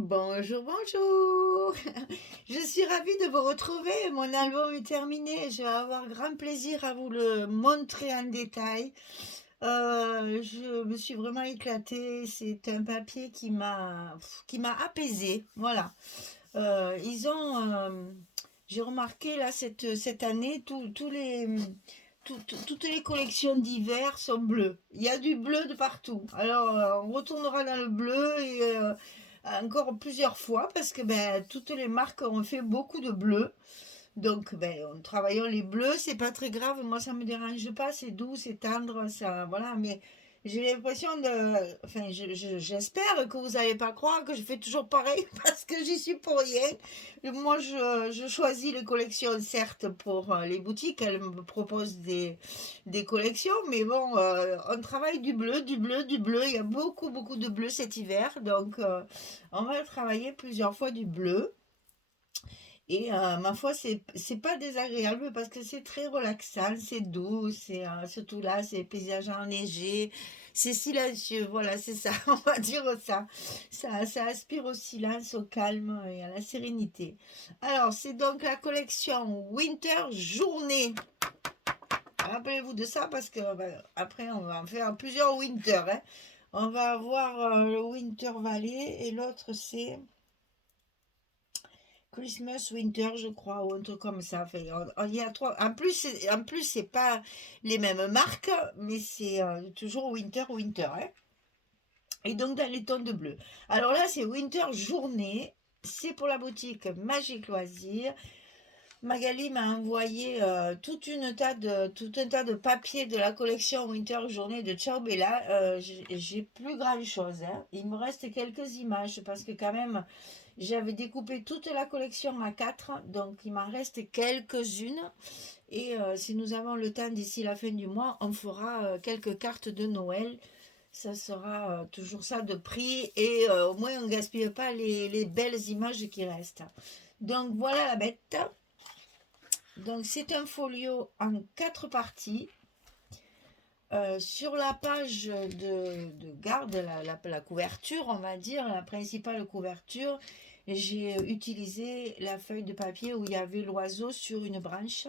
Bonjour, bonjour. Je suis ravie de vous retrouver. Mon album est terminé. Je vais avoir grand plaisir à vous le montrer en détail. Je me suis vraiment éclatée. C'est un papier qui m'a apaisée. Voilà. Ils ont, j'ai remarqué là cette année, toutes les collections d'hiver sont bleues. Il y a du bleu de partout. Alors, on retournera dans le bleu et encore plusieurs fois parce que ben, toutes les marques ont fait beaucoup de bleu. Donc, ben, en travaillant les bleus, c'est pas très grave. Moi, ça me dérange pas. C'est doux, c'est tendre, ça, voilà. Mais j'ai l'impression de, enfin, j'espère que vous n'allez pas croire que je fais toujours pareil parce que j'y suis pour rien. Moi, je choisis les collections, certes, pour les boutiques. Elles me proposent des collections, mais bon, on travaille du bleu, du bleu, du bleu. Il y a beaucoup, beaucoup de bleu cet hiver. Donc, on va travailler plusieurs fois du bleu. Et ma foi, c'est pas désagréable parce que c'est très relaxant, c'est doux, c'est surtout là, c'est paysage enneigé, c'est silencieux, voilà, c'est ça, on va dire ça. Ça aspire au silence, au calme et à la sérénité. Alors, c'est donc la collection Winter Journée. Rappelez-vous de ça parce que ben, après, on va en faire plusieurs Winter, hein. On va avoir le Winter Valley et l'autre c'est Christmas Winter, je crois, ou un truc comme ça. Enfin, il y a trois. En plus, c'est pas les mêmes marques, mais c'est toujours Winter, Winter, hein. Et donc dans les tons de bleu. Alors là, c'est Winter Journée. C'est pour la boutique Magic Loisirs. Magali m'a envoyé tout un tas de papiers de la collection Winter Journée de Ciao Bella. J'ai plus grand chose, hein. Il me reste quelques images parce que quand même j'avais découpé toute la collection à 4, donc il m'en reste quelques-unes. Et si nous avons le temps d'ici la fin du mois, on fera quelques cartes de Noël. Ça sera toujours ça de prix et au moins on ne gaspille pas les belles images qui restent. Donc voilà la bête. Donc c'est un folio en 4 parties. Sur la page de garde, la couverture, on va dire, la principale couverture, j'ai utilisé la feuille de papier où il y avait l'oiseau sur une branche.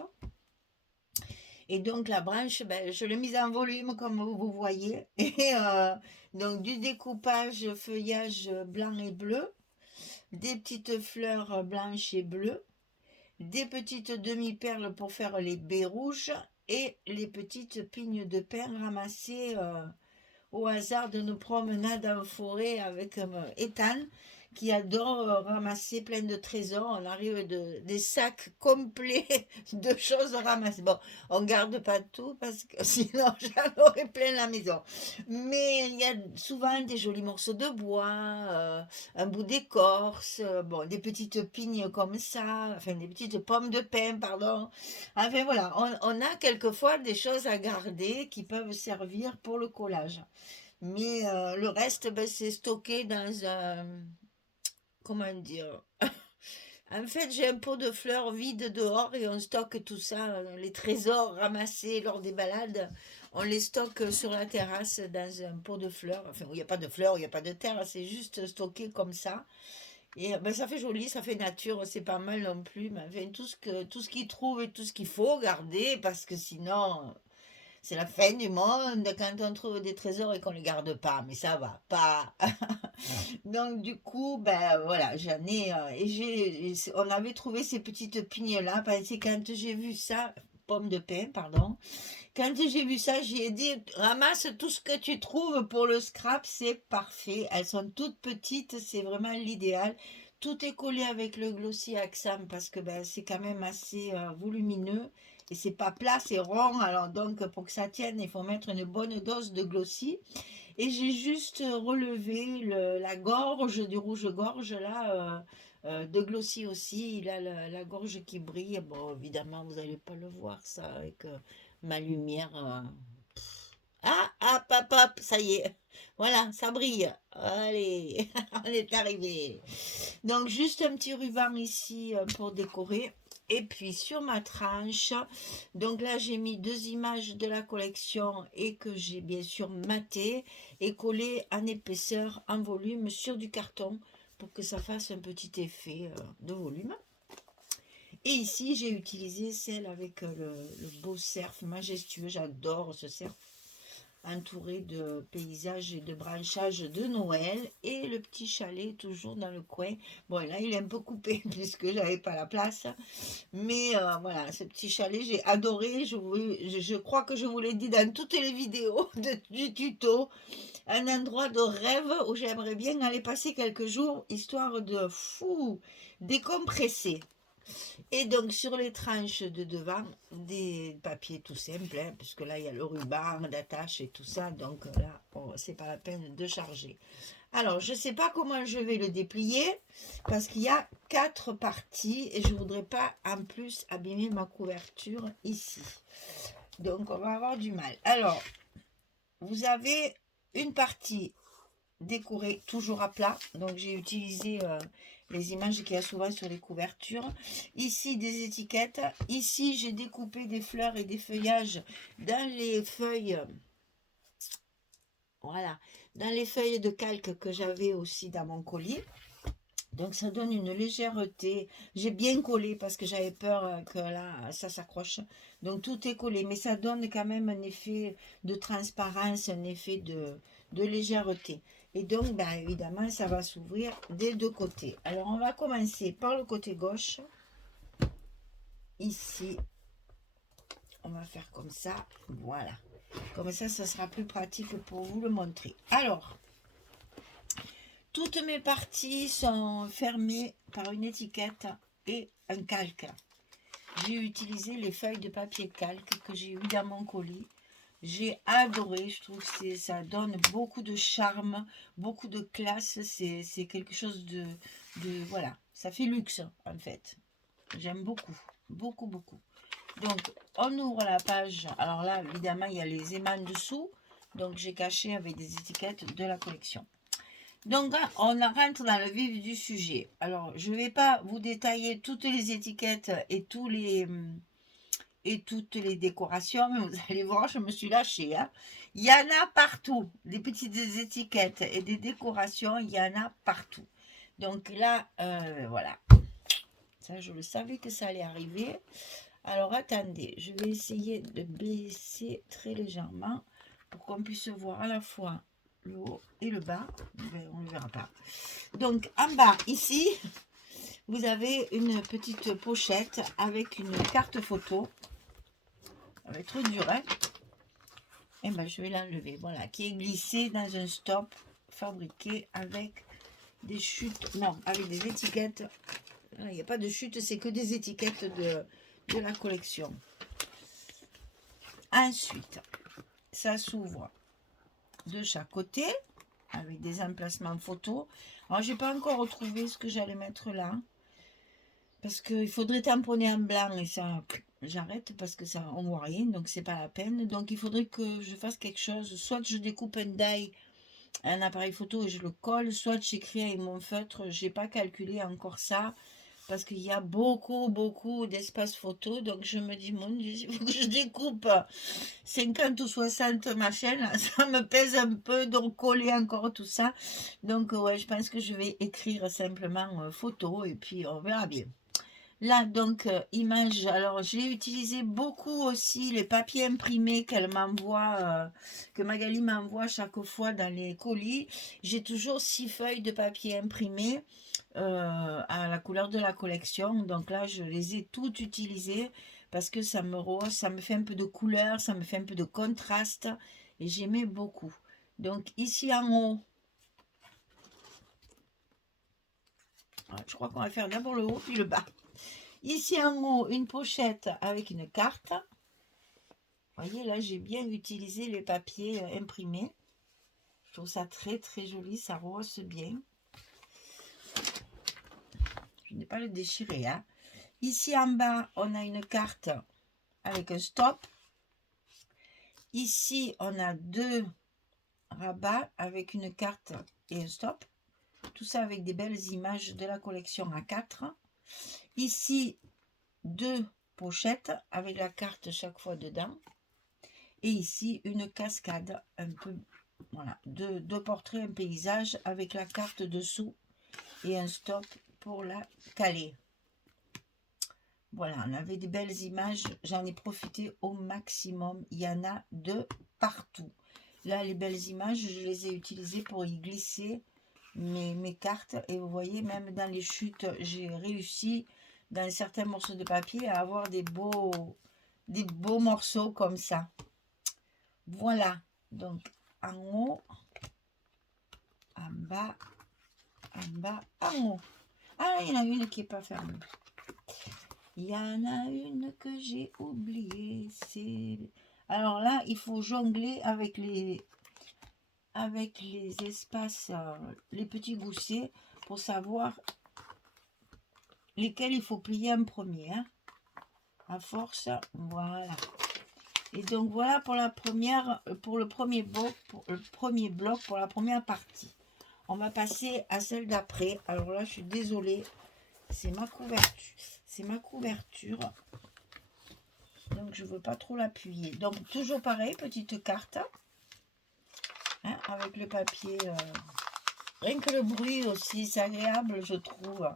Et donc la branche, ben, je l'ai mise en volume comme vous voyez. Et donc du découpage feuillage blanc et bleu, des petites fleurs blanches et bleues, des petites demi-perles pour faire les baies rouges et les petites pignes de pin ramassées au hasard de nos promenades en forêt avec Ethan qui adore ramasser plein de trésors. On arrive des sacs complets de choses ramassées. Bon, on garde pas tout parce que sinon j'en aurais plein la maison. Mais il y a souvent des jolis morceaux de bois, un bout d'écorce, bon, des petites pignes comme ça, enfin des petites pommes de pin, pardon. Enfin voilà, on a quelquefois des choses à garder qui peuvent servir pour le collage. Mais le reste, ben, c'est stocké dans un... Comment dire? En fait, j'ai un pot de fleurs vide dehors et on stocke tout ça, les trésors ramassés lors des balades, on les stocke sur la terrasse dans un pot de fleurs. Enfin, où il n'y a pas de fleurs, où il n'y a pas de terre, c'est juste stocké comme ça. Et ben, ça fait joli, ça fait nature, c'est pas mal non plus. Mais enfin, tout ce qu'ils trouvent et tout ce qu'il faut garder, parce que sinon, c'est la fin du monde quand on trouve des trésors et qu'on ne les garde pas, mais ça va pas. Donc du coup, ben voilà, j'en ai on avait trouvé ces petites pignes là, parce que quand j'ai vu ça, pommes de pin, pardon. Quand j'ai vu ça, j'ai dit ramasse tout ce que tu trouves pour le scrap, c'est parfait. Elles sont toutes petites, c'est vraiment l'idéal. Tout est collé avec le glossy accent parce que ben, c'est quand même assez volumineux et c'est pas plat, c'est rond. Alors donc pour que ça tienne, il faut mettre une bonne dose de glossy. Et j'ai juste relevé la gorge du rouge-gorge là. De glossy aussi, il a la gorge qui brille. Bon, évidemment, vous n'allez pas le voir ça avec ma lumière. Ah, hop, hop, hop, ça y est. Voilà, ça brille. Allez, on est arrivé. Donc, juste un petit ruban ici pour décorer. Et puis sur ma tranche, donc là j'ai mis deux images de la collection et que j'ai bien sûr maté et collé en épaisseur, en volume sur du carton pour que ça fasse un petit effet de volume. Et ici, j'ai utilisé celle avec le beau cerf majestueux. J'adore ce cerf, entouré de paysages et de branchages de Noël. Et le petit chalet, toujours dans le coin. Bon, là, il est un peu coupé puisque j'avais pas la place. Mais voilà, ce petit chalet, j'ai adoré. Je crois que je vous l'ai dit dans toutes les vidéos du tuto. Un endroit de rêve où j'aimerais bien aller passer quelques jours, histoire de décompresser. Et donc sur les tranches de devant, des papiers tout simples, hein, puisque là il y a le ruban d'attache et tout ça, donc là c'est pas la peine de charger. Alors je sais pas comment je vais le déplier, parce qu'il y a 4 parties et je voudrais pas en plus abîmer ma couverture ici. Donc on va avoir du mal. Alors vous avez une partie décorée toujours à plat, donc j'ai utilisé les images qu'il y a souvent sur les couvertures. Ici des étiquettes, ici j'ai découpé des fleurs et des feuillages dans les feuilles, voilà, dans les feuilles de calque que j'avais aussi dans mon colis. Donc ça donne une légèreté. J'ai bien collé parce que j'avais peur que là ça s'accroche. Donc tout est collé, mais ça donne quand même un effet de transparence, un effet de légèreté. Et donc ben, évidemment ça va s'ouvrir des deux côtés. Alors on va commencer par le côté gauche. Ici, on va faire comme ça. Voilà. Comme ça, ça sera plus pratique pour vous le montrer. Alors, toutes mes parties sont fermées par une étiquette et un calque. J'ai utilisé les feuilles de papier calque que j'ai eu dans mon colis. J'ai adoré, je trouve que ça donne beaucoup de charme, beaucoup de classe. C'est quelque chose de... Voilà, ça fait luxe en fait. J'aime beaucoup, beaucoup, beaucoup. Donc, on ouvre la page. Alors là, évidemment, il y a les aimants dessous. Donc, j'ai caché avec des étiquettes de la collection. Donc, on rentre dans le vif du sujet. Alors, je ne vais pas vous détailler toutes les étiquettes et toutes les décorations, mais vous allez voir, je me suis lâchée. Hein. Il y en a partout. Des petites étiquettes et des décorations, il y en a partout. Donc là, voilà. Ça, je le savais que ça allait arriver. Alors, attendez, je vais essayer de baisser très légèrement pour qu'on puisse voir à la fois le haut et le bas. On ne le verra pas. Donc, en bas, ici, vous avez une petite pochette avec une carte photo. Ça va être dur, hein? Et bien, je vais l'enlever. Voilà, qui est glissée dans un stop fabriqué avec des chutes. Non, avec des étiquettes. Il n'y a pas de chute, c'est que des étiquettes de la collection. Ensuite, ça s'ouvre de chaque côté avec des emplacements photos. Alors, j'ai pas encore retrouvé ce que j'allais mettre là parce qu'il faudrait tamponner en blanc et ça, j'arrête parce que ça, on voit rien, donc c'est pas la peine. Donc, il faudrait que je fasse quelque chose. Soit je découpe un die, un appareil photo et je le colle, soit j'écris avec mon feutre. J'ai pas calculé encore ça. Parce qu'il y a beaucoup d'espace photo. Donc, je me dis, mon Dieu, il faut que je découpe 50 ou 60 machines. Ça me pèse un peu, donc coller encore tout ça. Donc, ouais, je pense que je vais écrire simplement photo et puis on verra bien. Là, donc, image. Alors, j'ai utilisé beaucoup aussi les papiers imprimés qu'elle m'envoie, que Magali m'envoie chaque fois dans les colis. J'ai toujours 6 feuilles de papier imprimé à la couleur de la collection. Donc là, je les ai toutes utilisées parce que ça me rose, ça me fait un peu de couleur, ça me fait un peu de contraste et j'aimais beaucoup. Donc ici en haut, je crois qu'on va faire d'abord le haut puis le bas. Ici en haut, une pochette avec une carte. Vous voyez, là, j'ai bien utilisé les papiers imprimés. Je trouve ça très joli, ça rehausse bien. Je n'ai pas le déchiré. Hein. Ici en bas, on a une carte avec un stop. Ici, on a 2 rabats avec une carte et un stop. Tout ça avec des belles images de la collection A4. Ici, 2 pochettes avec la carte chaque fois dedans. Et ici, une cascade, un peu, voilà, deux portraits, un paysage avec la carte dessous et un stop pour la caler. Voilà, on avait des belles images, j'en ai profité au maximum, il y en a de partout. Là, les belles images, je les ai utilisées pour y glisser mes cartes, et vous voyez, même dans les chutes, j'ai réussi, dans certains morceaux de papier, à avoir des beaux morceaux comme ça. Voilà, donc en haut, en bas, en haut. Ah, il y en a une qui n'est pas fermée. Il y en a une que j'ai oubliée. Alors là, il faut jongler avec les espaces, les petits goussets, pour savoir lesquels il faut plier en premier. Hein. À force, voilà. Et donc voilà pour le premier bloc, pour la première partie. On va passer à celle d'après. Alors là, je suis désolée, c'est ma couverture. Donc je ne veux pas trop l'appuyer. Donc toujours pareil, petite carte. Hein, avec le papier. Rien que le bruit aussi, c'est agréable, je trouve.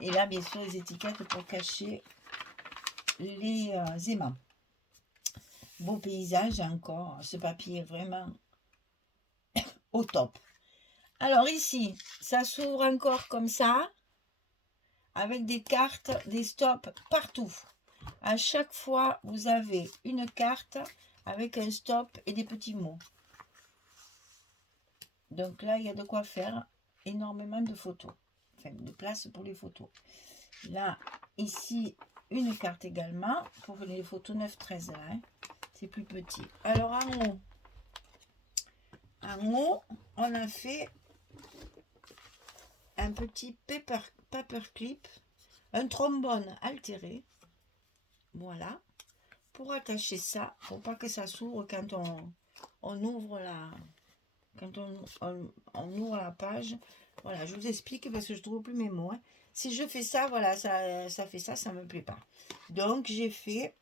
Et là, bien sûr, les étiquettes pour cacher les aimants. Beau paysage encore. Ce papier est vraiment au top. Alors ici, ça s'ouvre encore comme ça, avec des cartes, des stops partout. À chaque fois, vous avez une carte avec un stop et des petits mots. Donc là, il y a de quoi faire énormément de photos. Enfin, de place pour les photos. Là, ici, une carte également pour les photos 9-13. Hein. C'est plus petit. Alors en haut, on a fait un petit paperclip, un trombone altéré. Voilà. Pour attacher ça, pour pas que ça s'ouvre quand on ouvre on ouvre la page. Voilà, je vous explique parce que je trouve plus mes mots. Hein. Si je fais ça, voilà, ça fait ça, ça me plaît pas. Donc j'ai fait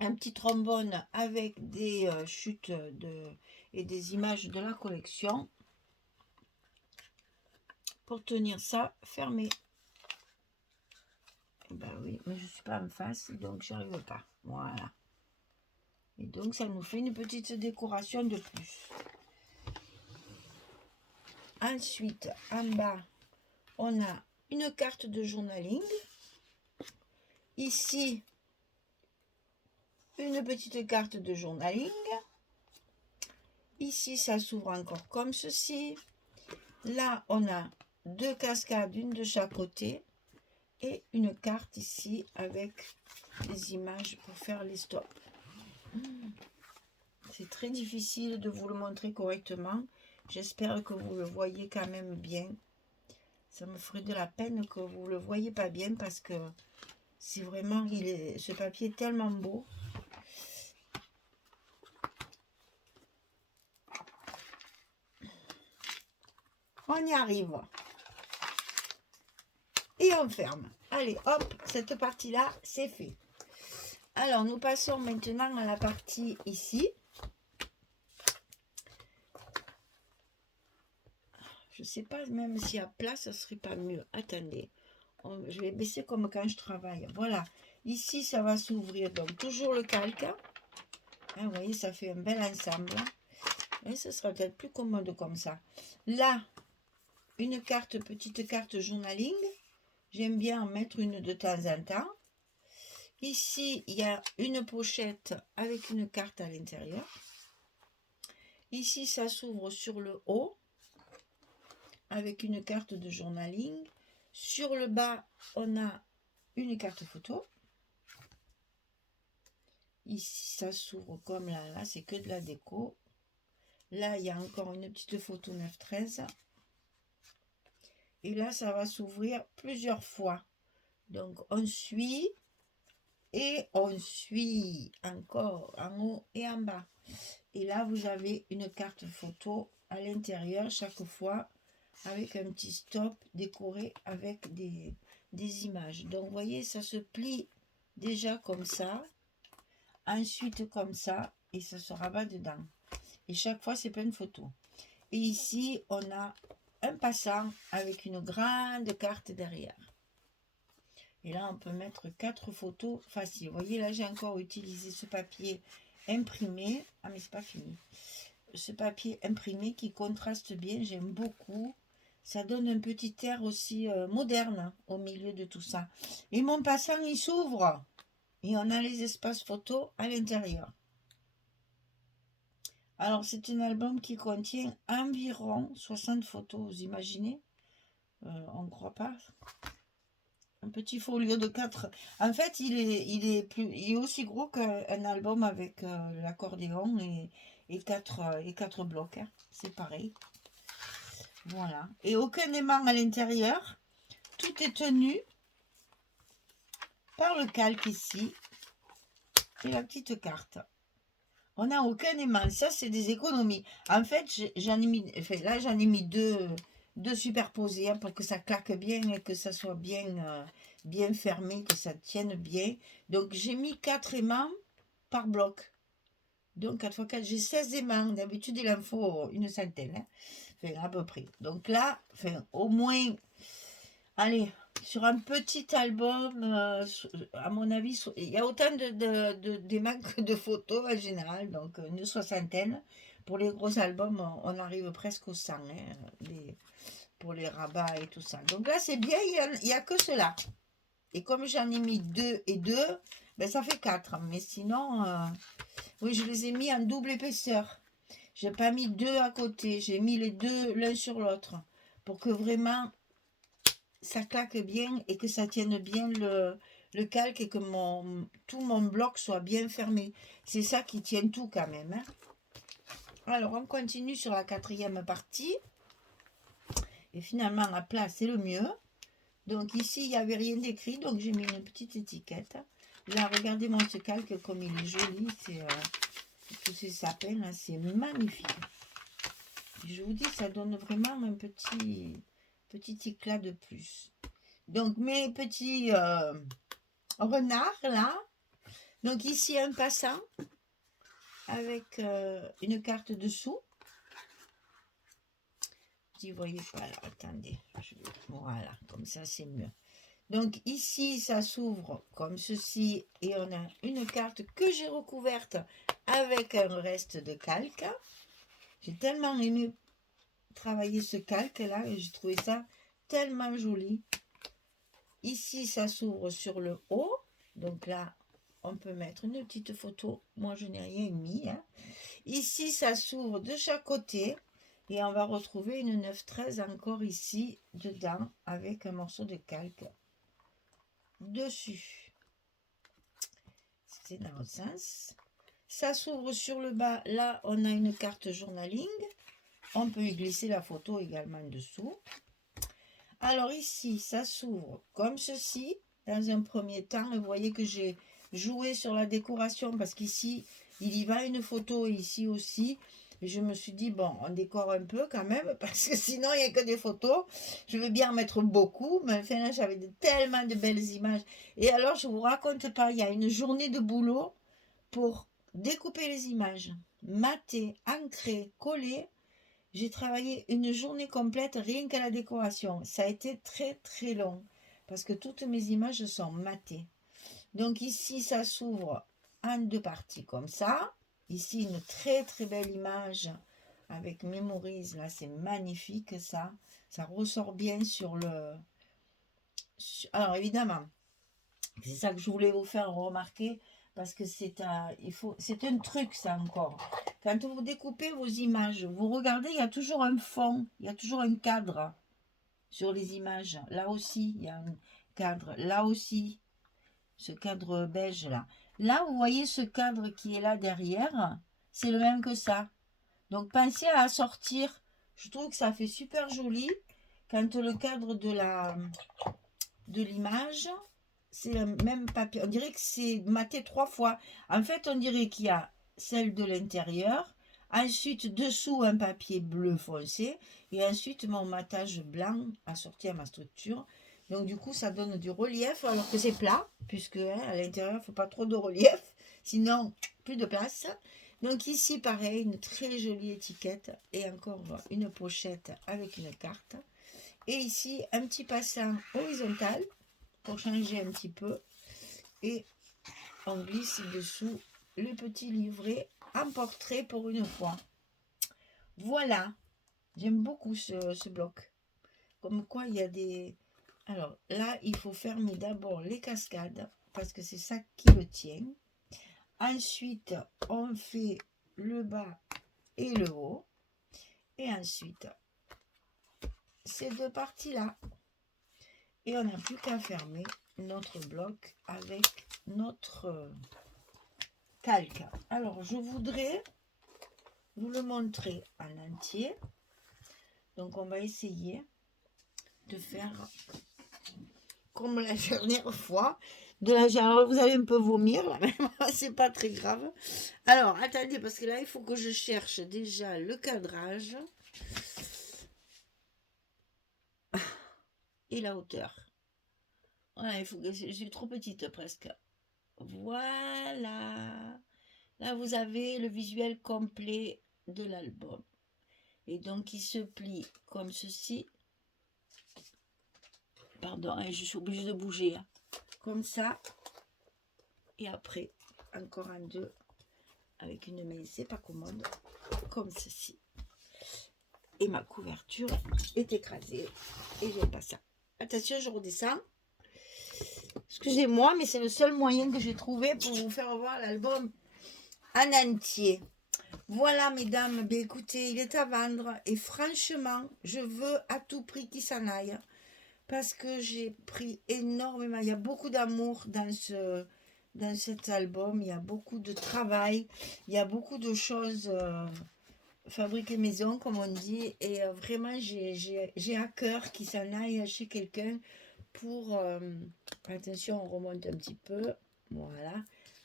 un petit trombone avec des chutes et des images de la collection pour tenir ça fermé. Ben oui, mais je suis pas en face, donc j'y arrive pas. Voilà. Et donc ça nous fait une petite décoration de plus. Ensuite, en bas, on a une carte de journaling. Ici, une petite carte de journaling. Ici, ça s'ouvre encore comme ceci. Là, on a deux cascades, une de chaque côté. Et une carte ici avec des images pour faire les stops. C'est très difficile de vous le montrer correctement. J'espère que vous le voyez quand même bien. Ça me ferait de la peine que vous ne le voyez pas bien parce que c'est vraiment, ce papier est tellement beau. On y arrive. Et on ferme. Allez, hop, cette partie-là, c'est fait. Alors, nous passons maintenant à la partie ici. Je ne sais pas même si à plat, ça serait pas mieux. Attendez, je vais baisser comme quand je travaille. Voilà, ici, ça va s'ouvrir. Donc, toujours le calque. Hein, vous voyez, ça fait un bel ensemble. Et ce sera peut-être plus commode comme ça. Là, une carte, petite carte journaling. J'aime bien en mettre une de temps en temps. Ici, il y a une pochette avec une carte à l'intérieur. Ici, ça s'ouvre sur le haut avec une carte de journaling. Sur le bas, on a une carte photo. Ici, ça s'ouvre comme là, c'est que de la déco. Là, il y a encore une petite photo 9-13. Et là, ça va s'ouvrir plusieurs fois. Donc, on suit et on suit encore en haut et en bas. Et là, vous avez une carte photo à l'intérieur chaque fois avec un petit stop décoré avec des images. Donc, vous voyez, ça se plie déjà comme ça. Ensuite, comme ça. Et ça se rabat dedans. Et chaque fois, c'est plein de photos. Et ici, on a un passant avec une grande carte derrière. Et là, on peut mettre 4 photos faciles. Vous voyez, là, j'ai encore utilisé ce papier imprimé. Ah, mais c'est pas fini. Ce papier imprimé qui contraste bien, j'aime beaucoup. Ça donne un petit air aussi moderne au milieu de tout ça. Et mon passant, il s'ouvre. Et on a les espaces photos à l'intérieur. Alors, c'est un album qui contient environ 60 photos. Vous imaginez? On ne croit pas. Un petit folio de 4. En fait, il est aussi gros qu'un album avec l'accordéon et 4 blocs. Hein. C'est pareil. Voilà. Et aucun aimant à l'intérieur. Tout est tenu par le calque ici. Et la petite carte. On n'a aucun aimant. Ça, c'est des économies. En fait, j'en ai mis, enfin, là, j'en ai mis deux superposés hein, pour que ça claque bien et que ça soit bien fermé, que ça tienne bien. Donc, j'ai mis 4 aimants par bloc. Donc, 4 x 4, j'ai 16 aimants. D'habitude, il en faut une centaine. Hein. Enfin, à peu près. Donc là, enfin, au moins, allez, sur un petit album, à mon avis, il y a autant d'aimants que de photos en général, donc une soixantaine. Pour les gros albums, on arrive presque aux 100 hein, pour les rabats et tout ça. Donc là, c'est bien, il n'y a que cela. Et comme j'en ai mis 2 et 2, ben ça fait 4. Mais sinon, oui, je les ai mis en double épaisseur. Je n'ai pas mis 2 à côté, j'ai mis les 2 l'un sur l'autre pour que vraiment ça claque bien et que ça tienne bien le calque et que tout mon bloc soit bien fermé. C'est ça qui tient tout quand même. Hein. Alors, on continue sur la 4e partie. Et finalement, à plat, c'est le mieux. Donc ici, il n'y avait rien d'écrit, donc j'ai mis une petite étiquette. Là, regardez-moi ce calque, comme il est joli. C'est tous ces sapins, là, c'est magnifique. Je vous dis, ça donne vraiment un petit éclat de plus. Donc, mes petits renards, là. Donc, ici, un passant avec une carte dessous. Si vous voyez pas, là, attendez. Voilà, comme ça, c'est mieux. Donc, ici, ça s'ouvre comme ceci. Et on a une carte que j'ai recouverte avec un reste de calque. J'ai tellement aimé travailler ce calque-là. Et j'ai trouvé ça tellement joli. Ici, ça s'ouvre sur le haut. Donc là, on peut mettre une petite photo. Moi, je n'ai rien mis. Hein. Ici, ça s'ouvre de chaque côté. Et on va retrouver une 9-13 encore ici, dedans, avec un morceau de calque dessus. C'est dans l'autre sens. Ça s'ouvre sur le bas. Là, on a une carte journaling. On peut y glisser la photo également dessous. Alors ici, ça s'ouvre comme ceci. Dans un premier temps, vous voyez que j'ai joué sur la décoration parce qu'ici, il y va une photo et ici aussi. Et je me suis dit, bon, on décore un peu quand même parce que sinon, il n'y a que des photos. Je veux bien en mettre beaucoup, mais enfin, là, j'avais tellement de belles images. Et alors, je ne vous raconte pas, il y a une journée de boulot pour découper les images, mater, ancrer, coller. J'ai travaillé une journée complète rien qu'à la décoration. Ça a été très très long parce que toutes mes images sont matées. Donc ici, ça s'ouvre en 2 parties comme ça. Ici, une très très belle image avec Memories. Là, c'est magnifique ça. Ça ressort bien sur le... Alors évidemment, c'est ça que je voulais vous faire remarquer parce que c'est un truc ça encore. Quand vous découpez vos images, vous regardez, il y a toujours un fond, il y a toujours un cadre sur les images. Là aussi, il y a un cadre. Là aussi, ce cadre beige là. Là, vous voyez ce cadre qui est là derrière, c'est le même que ça. Donc, pensez à assortir. Je trouve que ça fait super joli quand le cadre de l'image, c'est le même papier. On dirait que c'est maté 3 fois. En fait, on dirait qu'il y a celle de l'intérieur. Ensuite, dessous, un papier bleu foncé. Et ensuite, mon matage blanc assorti à ma structure. Donc, du coup, ça donne du relief alors que c'est plat. Puisque hein, à l'intérieur, il ne faut pas trop de relief. Sinon, plus de place. Donc ici, pareil, une très jolie étiquette et encore une pochette avec une carte. Et ici, un petit passant horizontal pour changer un petit peu. Et on glisse dessous le petit livret en portrait pour une fois. Voilà, j'aime beaucoup ce bloc. Comme quoi, il y a des... Alors là, il faut fermer d'abord les cascades parce que c'est ça qui le tient. Ensuite, on fait le bas et le haut. Et ensuite, ces deux parties-là. Et on n'a plus qu'à fermer notre bloc avec notre calque. Alors, je voudrais vous le montrer en entier. Donc, on va essayer de faire comme la dernière fois. Vous allez un peu vomir, là, même. C'est pas très grave. Alors, attendez, parce que là, il faut que je cherche déjà le cadrage et la hauteur. Ouais, il faut que je suis trop petite presque. Voilà. Là, vous avez le visuel complet de l'album. Et donc, il se plie comme ceci. Pardon, hein, je suis obligée de bouger. Hein. Comme ça. Et après, encore en deux. Avec une main, c'est pas commode. Comme ceci. Et ma couverture est écrasée. Et j'aime pas ça. Attention, je redescends. Excusez-moi, mais c'est le seul moyen que j'ai trouvé pour vous faire voir l'album en entier. Voilà, mesdames, bien écoutez, il est à vendre et franchement, je veux à tout prix qu'il s'en aille parce que j'ai pris énormément, il y a beaucoup d'amour dans cet album, il y a beaucoup de travail, il y a beaucoup de choses fabriquées maison, comme on dit, et vraiment, j'ai à cœur qu'il s'en aille chez quelqu'un pour, attention, on remonte un petit peu, voilà,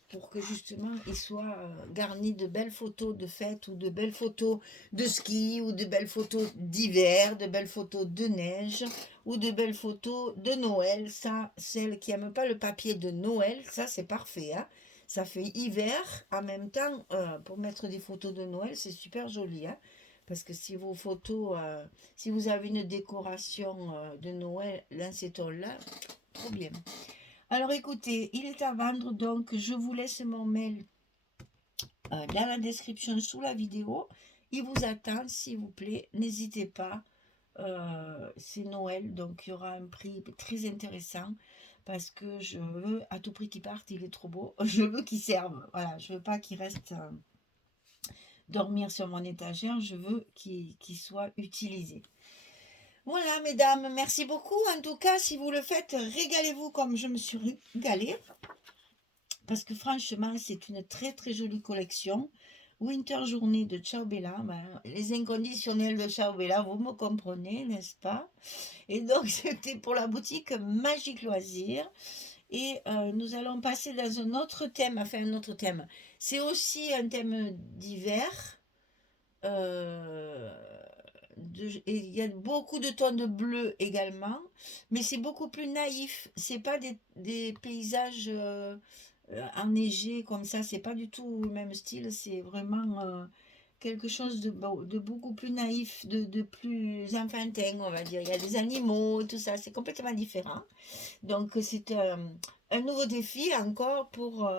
pour que justement il soit garni de belles photos de fête ou de belles photos de ski ou de belles photos d'hiver, de belles photos de neige ou de belles photos de Noël. Ça, celles qui n'aiment pas le papier de Noël, ça c'est parfait. Hein. Ça fait hiver en même temps pour mettre des photos de Noël, c'est super joli. Hein. Parce que si vos photos, si vous avez une décoration de Noël dans ces tons-là, trop bien. Alors écoutez, il est à vendre, donc je vous laisse mon mail dans la description sous la vidéo. Il vous attend, s'il vous plaît, n'hésitez pas. C'est Noël, donc il y aura un prix très intéressant parce que je veux à tout prix qu'il parte, il est trop beau. Je veux qu'il serve, voilà, je veux pas qu'il reste dormir sur mon étagère, je veux qu'il soit utilisé. Voilà, mesdames, merci beaucoup. En tout cas, si vous le faites, régalez-vous comme je me suis régalée. Parce que franchement, c'est une très très jolie collection. Winter Journée de Ciao Bella. Ben, les inconditionnels de Ciao Bella, vous me comprenez, n'est-ce pas? Et donc, c'était pour la boutique Magique Loisirs. Et nous allons passer dans un autre thème, enfin un autre thème. C'est aussi un thème d'hiver. Et il y a beaucoup de tons de bleu également, mais c'est beaucoup plus naïf. C'est pas des paysages enneigés comme ça, c'est pas du tout le même style, c'est vraiment quelque chose de beaucoup plus naïf, de plus enfantin, on va dire. Il y a des animaux, tout ça, c'est complètement différent. Donc c'est un nouveau défi encore pour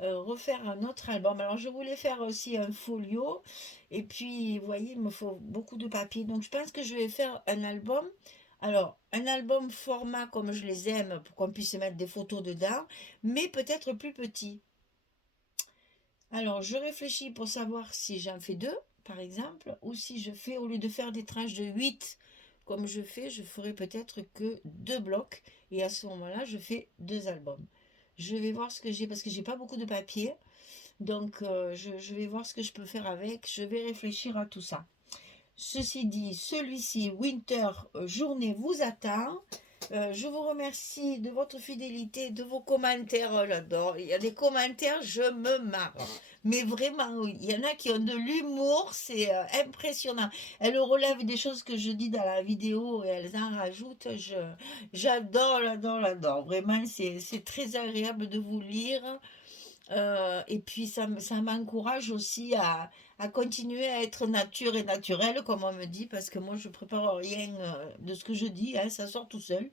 refaire un autre album. Alors je voulais faire aussi un folio et puis vous voyez il me faut beaucoup de papier. Donc je pense que je vais faire un album. Alors un album format comme je les aime pour qu'on puisse mettre des photos dedans, mais peut-être plus petit. Alors je réfléchis pour savoir si j'en fais deux par exemple ou si je fais au lieu de faire des tranches de 8 comme je fais, je ferai peut-être que 2 blocs et à ce moment-là, je fais 2 albums. Je vais voir ce que j'ai parce que j'ai pas beaucoup de papier. Donc, je vais voir ce que je peux faire avec. Je vais réfléchir à tout ça. Ceci dit, celui-ci, Winter Journée, vous attend. Je vous remercie de votre fidélité, de vos commentaires. Oh, j'adore. Il y a des commentaires, je me marre. Mais vraiment, il y en a qui ont de l'humour, c'est impressionnant. Elles relèvent des choses que je dis dans la vidéo et elles en rajoutent. J'adore, j'adore, j'adore. Vraiment, c'est très agréable de vous lire. Et puis ça m'encourage aussi à continuer à être nature et naturelle, comme on me dit, parce que moi je prépare rien de ce que je dis, hein, ça sort tout seul.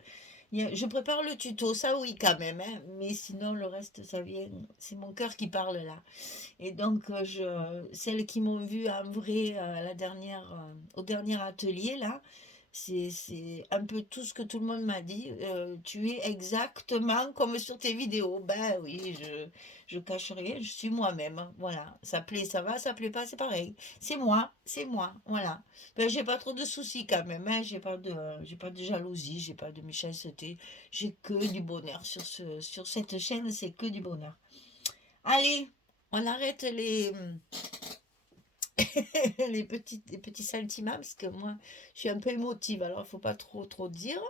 Je prépare le tuto, ça oui quand même, hein, mais sinon le reste ça vient, c'est mon cœur qui parle là. Et donc celles qui m'ont vu en vrai au dernier atelier là, c'est un peu tout ce que tout le monde m'a dit. Tu es exactement comme sur tes vidéos. Ben oui, je cache rien, je suis moi-même, hein. Voilà, ça plaît, ça va, ça plaît pas, c'est pareil. C'est moi, voilà. Ben, j'ai pas trop de soucis quand même, hein. J'ai pas de jalousie, j'ai pas de méchanceté. J'ai que du bonheur sur cette chaîne, c'est que du bonheur. Allez, on arrête les petits sentiments, parce que moi, je suis un peu émotive, alors il ne faut pas trop dire.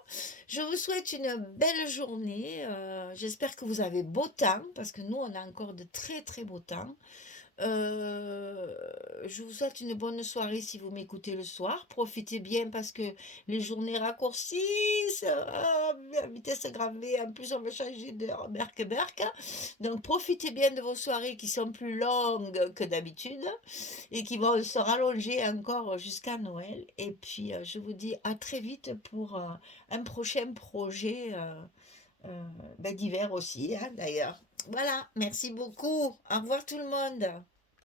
Je vous souhaite une belle journée. J'espère que vous avez beau temps, parce que nous, on a encore de très très beau temps. Euh, je vous souhaite une bonne soirée si vous m'écoutez le soir. Profitez bien parce que les journées raccourcissent à vitesse grand V. En plus, on va changer d'heure, berk. Donc, profitez bien de vos soirées qui sont plus longues que d'habitude et qui vont se rallonger encore jusqu'à Noël. Et puis, je vous dis à très vite pour un prochain projet d'hiver aussi, hein, d'ailleurs. Voilà, merci beaucoup. Au revoir tout le monde.